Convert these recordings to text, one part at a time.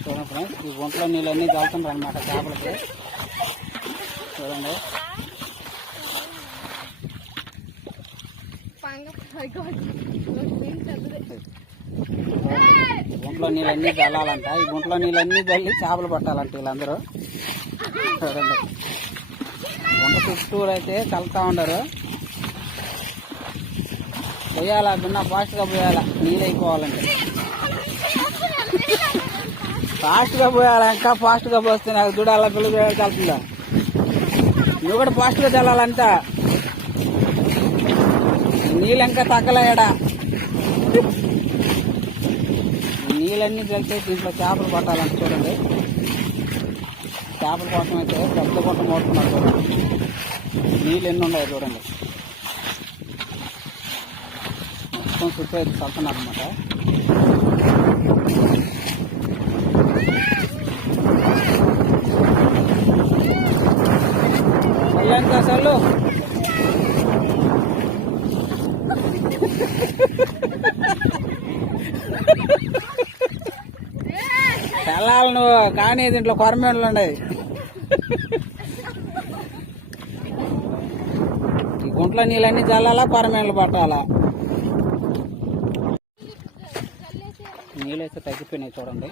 చూడండి ఫ్రెండ్స్ ఈ గుంటలో నీళ్ళన్నీ చల్లుతుండ్రు అనమాట చేపలకి. చూడండి. ఒంట్లో నీళ్ళు నీళ్ళన్నీ చల్లాలంట ఈ గుంటలో నీళ్ళన్నీ చల్లి చేపలు పట్టాలంట వీళ్ళందరూ. చూడండి గుంట చుట్టూరు అయితే చల్లుతా ఉండరు. పోయాలా బిన్న ఫాస్ట్గా పోయాలా నీళ్ళు అయిపోవాలంటే. ఫాస్ట్గా పోయాలా ఇంకా ఫాస్ట్గా పోస్తే నాకు చూడాలా పిల్లలు చల్లుతుందా. నువ్వు కూడా ఫాస్ట్గా చల్లాలంట. నీళ్ళు ఇంకా తగ్గలేడా? నీళ్ళన్నీ చల్లితే దీంట్లో చేపలు పట్టాలంట చూడండి. చేపల కోసం అయితే పెద్ద గుంట మోడుతున్నారు చూడండి నీళ్ళు ఎన్ని ఉన్నాయో చూడండి. మొత్తం చుట్టూ అయితే చల్తున్నారు అనమాట కళ్యాణ్ అసలు చల్లాలి నువ్వు కానీ దీంట్లో కొరమేళ్ళు ఉన్నాయి. ఈ గుంట్లో నీళ్ళన్నీ చల్లాలా కొరమేళ్ళు పట్టాలా? నీళ్ళైతే తగ్గిపోయినాయి చూడండి.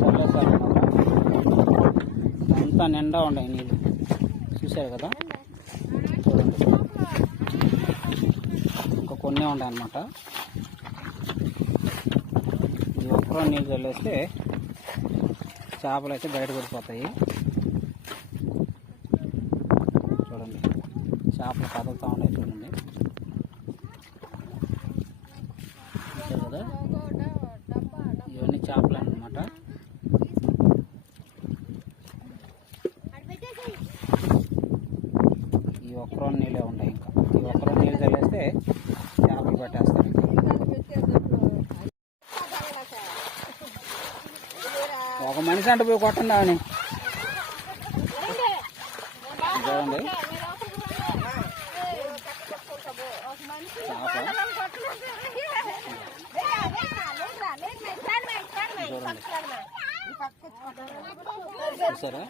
చల్లేసారు అంతా నిండా ఉన్నాయి నీళ్ళు. చూశారు కదా? ఇంకా కొన్ని ఉన్నాయి అన్నమాట. ఈ ఒక్కరో నీళ్ళు చల్లేస్తే చేపలు అయితే బయట పడిపోతాయి చూడండి. చేపలు కదులుతూ ఉన్నాయి చూడండి. కదా? ఇవన్నీ చేపలు అన్నమాట ఈ ఒక్కరో నీళ్ళే ఉన్నాయి ఇంకా. ఈ ఒక్కరో నీళ్ళు తెలిస్తే చేపలు పట్టేస్తారు ఇంకా. ఒక పోయి కొట్టండి అని చూడండి చేప చూసారా?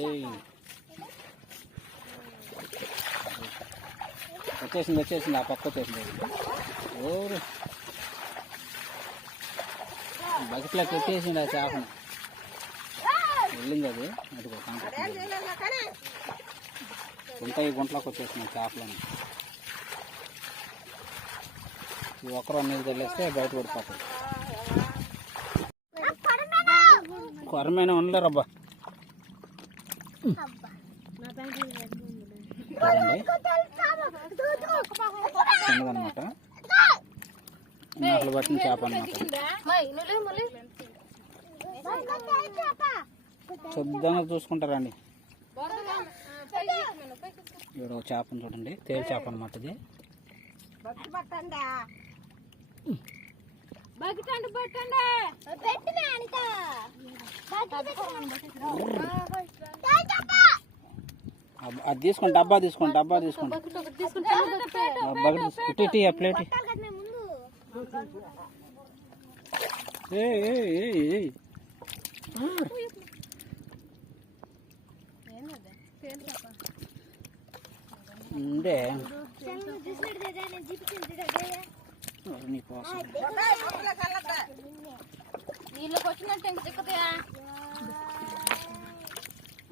ఏయ్. వచ్చేసింది వచ్చేసింది ఆ పక్క వచ్చేసింది. ఓరు. బకెట్లోకి వచ్చేసింది ఆ చేపను. వెళ్ళింది అది. అదిగో గుంట ఈ గుంటలోకి వచ్చేసింది చేపలని. ఈ ఒక్కరు నీళ్ళు తెలిస్తే బయట పడిపోతాయి. కొరమైన ఉండలేరబ్బా. చూడండి చిన్నదనమాట పట్టిన చేప అనమాట శుద్ధంగా చూసుకుంటారండి. ఇక్కడ ఒక చేపను చూడండి. తేలి చేప అనమాట ఇది. అది తీసుకోండి డబ్బా తీసుకోండి డబ్బా తీసుకోండి బకెట్ ఇటు ఇటు ఆ ప్లేట్. ఏ ఏ ఏ ఏ ఉండే.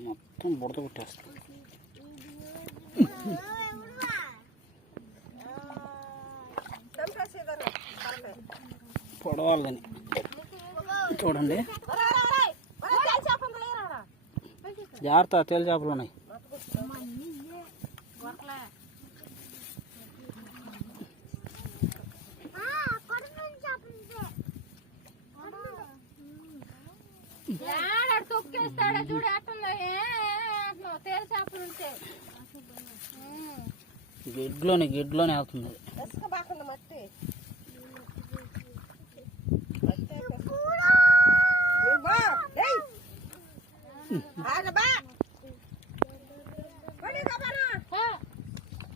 మొత్తం బుడత కొట్టేస్తా. పొడవాలి కానీ చూడండి. జాగ్రత్త తేలి చేపలు ఉన్నాయి. తొక్కేస్తాడా చూడు ఎట్టుందో? ఏ అంటున్నావు. తేలి చేపలు ఉంటే. గిడ్లోనే గిడ్లోనే అవుతుంది.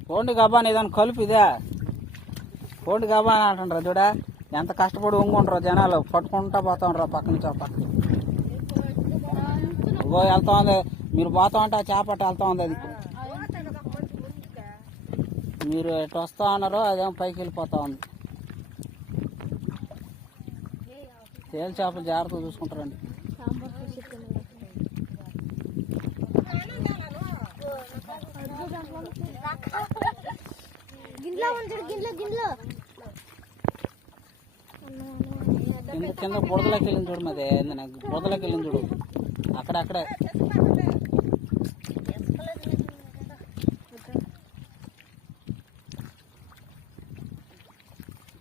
పోండి గబ్బా అని ఏదైనా కలుపు ఇదే. పోండి గబ్బా అని అంటుండ్రు చూడ. ఎంత కష్టపడి ఉంగుంటారో జనాలు. పట్టుకుంటా పోతా ఉండరు పక్క నుంచి ఒక ఇగో వెళ్తా ఉంది. మీరు పోతా ఉంటే ఆ చేపట్ట వెళ్తా ఉంది అది. మీరు ఎటు వస్తా ఉన్నారో అదేమో పైకి వెళ్ళిపోతా ఉంది. తేలి చేపలు జాగ్రత్తగా చూసుకుంటారండి. కింద బురదలోకి వెళ్ళింది చూడు మరి బురదలోకి వెళ్ళింది చూడు. అక్కడ అక్కడే.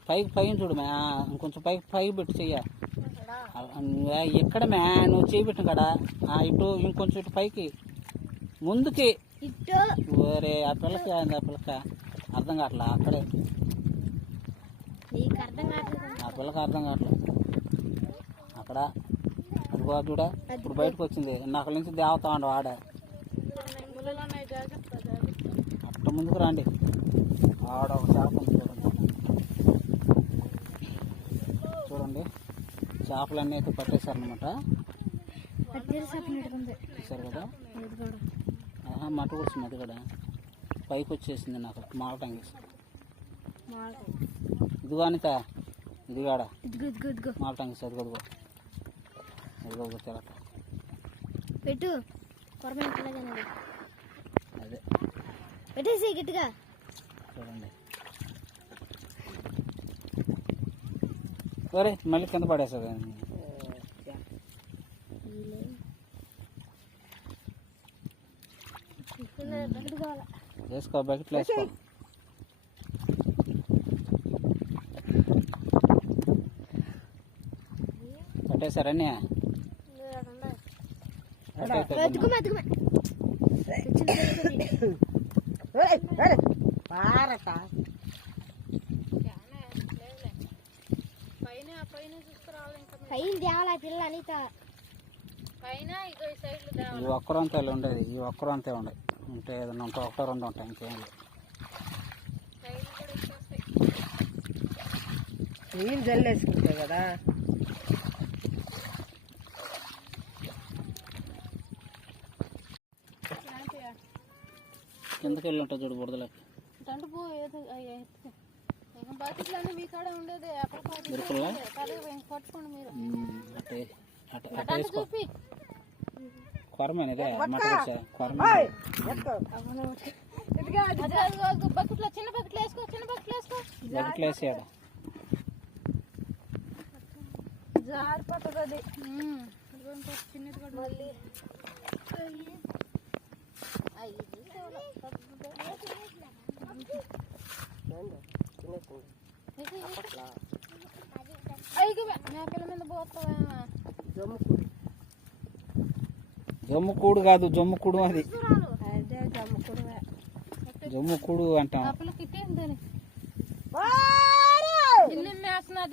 పైకి పైన చూడు మే ఇంకొంచెం పైకి పైకి పెట్టి చెయ్య. ఎక్కడ మే నువ్వు చేయి పెట్టిన కాడ? ఆ, ఇటు ఇంకొంచెం ఇటు పైకి. ముందుకి. ఓరే ఆ పిల్లకి ఆ పిల్లక అర్థం కావట్లే? అక్కడే. ఆ పిల్లకి అర్థం కావట్లేదు అక్కడ? చూడ ఇప్పుడు బయటకు వచ్చింది నాకు నుంచి దేవతా ఉండు ఆడ అట్ట ముందుకు రండి. ఆడ ఒక చేప చూడండి. చేపలన్నీ అయితే పట్టేశారనమాట చూసారు కదా? మట్ట కూర్చుంది అది కూడా. పైకి వచ్చేసింది నాకు. మాలటంగేసి ఇదిగో అనిత. ఇదిగాడ ఇదిగో ఇదిగో అదిగో తెలక పెట్టు. కొరమైన పిల్లగానే అదే. పెట్టేసి గట్టిగా. చూడండి. సరే మళ్ళీ కింద పడేస్తుంది వేసుకో బకెట్లో వేసుకో. పట్టేశారని ఎత్తుకుమే పైన తేవాలా పిల్ల అనిత. పైన ఇగో ఈ ఒక్కరంతే ఉండేది ఈ ఒక్కరంతే ఉండేది. ఉంటే ఏదైనా ఉంటే ఒకటో రెండు ఉంటాయి ఇంకేం లేదు. నీళ్ళు జల్లేసుకుంటే కదా. కిందకి వెళ్ళి ఉంటుంది చూడు బురదలోకి దండు పో ఏదో బాటిల్ మీ కాడ ఉండేది దొరకలా పట్టుకోండి మీరు. వేసుకో. కొరమే. అదిగో అదిగో బకెట్లో చిన్న బకెట్లో వేసుకో చిన్న బకెట్లో వేసుకో. బకెట్లో వేసేయాడ జారిపోతుంది అది. చిన్నది కూడా మళ్ళీ. జమ్ముకూడు జమ్ము కూడు కాదు జమ్ముకూడు అది. జమ్ముకూడు జమ్ము కూడు అంటాం.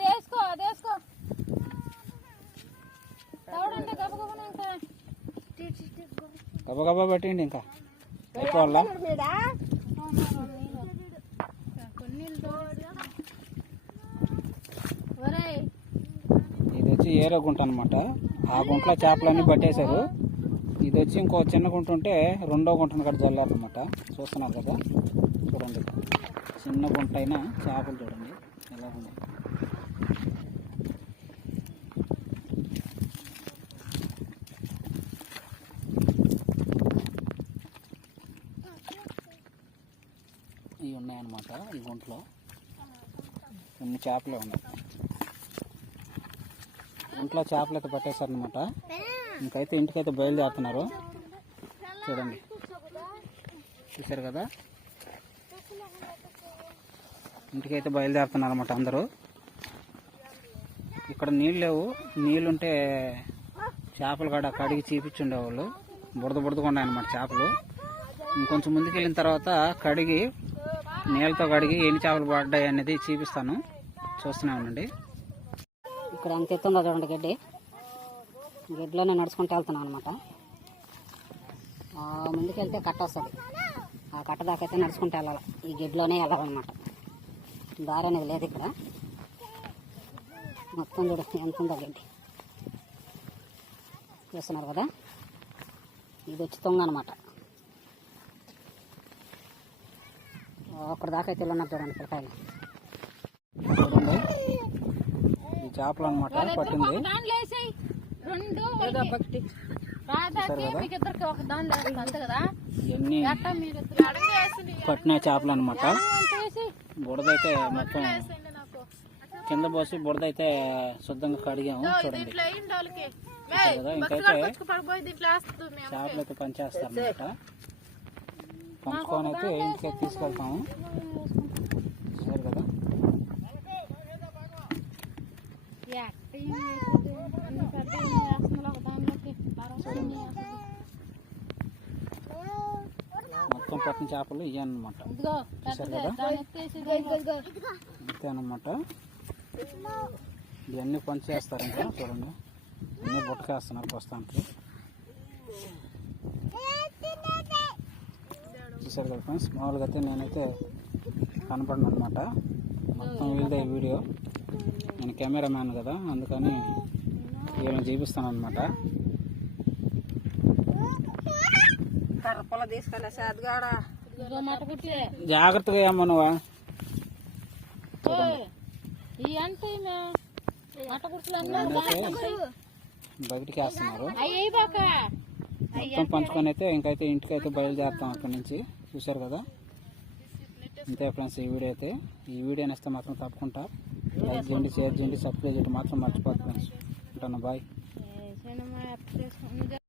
వేసుకో వేసుకో గబగబా పెట్టండి ఇంకా. ఒరేయ్. ఇది వచ్చి ఏరో గుంట అనమాట ఆ గుంటలో చేపలన్నీ పట్టేశారు. ఇది వచ్చి ఇంకో చిన్న గుంట ఉంటే రెండో గుంటను కూడా జల్లారు అనమాట చూస్తున్నారు కదా? చూడండి. చిన్న గుంట అయినా చేపలు చూడండి. ఎలా ఉంది ఇవి ఉన్నాయన్నమాట ఈ గుంటలో? కొన్ని చేపలే ఉన్నాయి. ఇంట్లో చేపలు అయితే పట్టేశారనమాట ఇంకైతే ఇంటికైతే బయలుదేరుతున్నారు. చూడండి. చూసారు కదా? ఇంటికైతే బయలుదేరుతున్నారు అనమాట అందరూ. ఇక్కడ నీళ్ళు లేవు. నీళ్ళుంటే చేపలు కాడ కడిగి చీపించుండేవాళ్ళు. బురద బురదగా ఉన్నాయన్నమాట చేపలు. ఇంకొంచెం ముందుకు వెళ్ళిన తర్వాత కడిగి నీళ్ళతో కడిగి ఎన్ని చేపలు పడ్డాయి అనేది చూపిస్తాను. చూస్తూనే ఉండండి. ఇక్కడ ఎంత ఎత్తుందో చూడండి గడ్డి. గడ్డిలోనే నడుచుకుంటూ వెళ్తున్నాను అనమాట ముందుకు వెళ్తే కట్ట వస్తుంది. ఆ కట్ట దాకైతే నడుచుకుంటూ వెళ్ళాలి. ఈ గడ్డిలోనే వెళ్ళాలన్నమాట. దారి అనేది లేదు ఇక్కడ. మొత్తం చూడు ఎంత ఉందో గడ్డి. చూస్తున్నారు కదా? ఇది వచ్చి తొంగ అనమాట అక్కడ దాకా అయితే వెళ్ళున్నారు చూడండి పిల్లకాయలు చూడండి ఈ చేపలు అనమాట పట్టింది. పట్టిన చేపలు అనమాట బుడదైతే మొత్తం కింద పోసి బుడదైతే శుద్ధంగా కడిగాము చూడండి. కదా ఇంకైతే చేపలు అయితే పనిచేస్తారు అనమాట పంచుకొని అయితే ఇంటికి తీసుకెళ్తాము. సరే కదా? మొత్తం పట్టిన చేపలు ఇవి అనమాట చూసారు కదా? అంతే అనమాట ఇవన్నీ పని చేస్తారు ఇంకా చూడండి. అన్నీ బుట్టకేస్తున్నారు ప్రస్తుతానికి. చూసారు కదా ఫ్రెండ్స్? మామూలుగా అయితే నేనైతే కనపడను అనమాట మొత్తం వీళ్ళదే ఈ వీడియో. నేను కెమెరామ్యాన్ కదా అందుకని వీళ్ళని చూపిస్తాను అనమాట జాగ్రత్తగా ఏమో నువ్వా? బయటికి వేస్తున్నారు మొత్తం పంచుకొని అయితే ఇంకైతే ఇంటికి అయితే బయలుదేరుతాం అక్కడి నుంచి. చూశారు కదా? అంతే ఫ్రెండ్స్ ఈ వీడియో అయితే. ఈ వీడియో నేస్తే మాత్రం తప్పకుండా లైక్ చేయండి షేర్ చేయండి సబ్స్క్రైబ్ చేయండి. మాత్రం మర్చిపోతుంది ఫ్రెండ్స్. ఉంటాను బాయ్.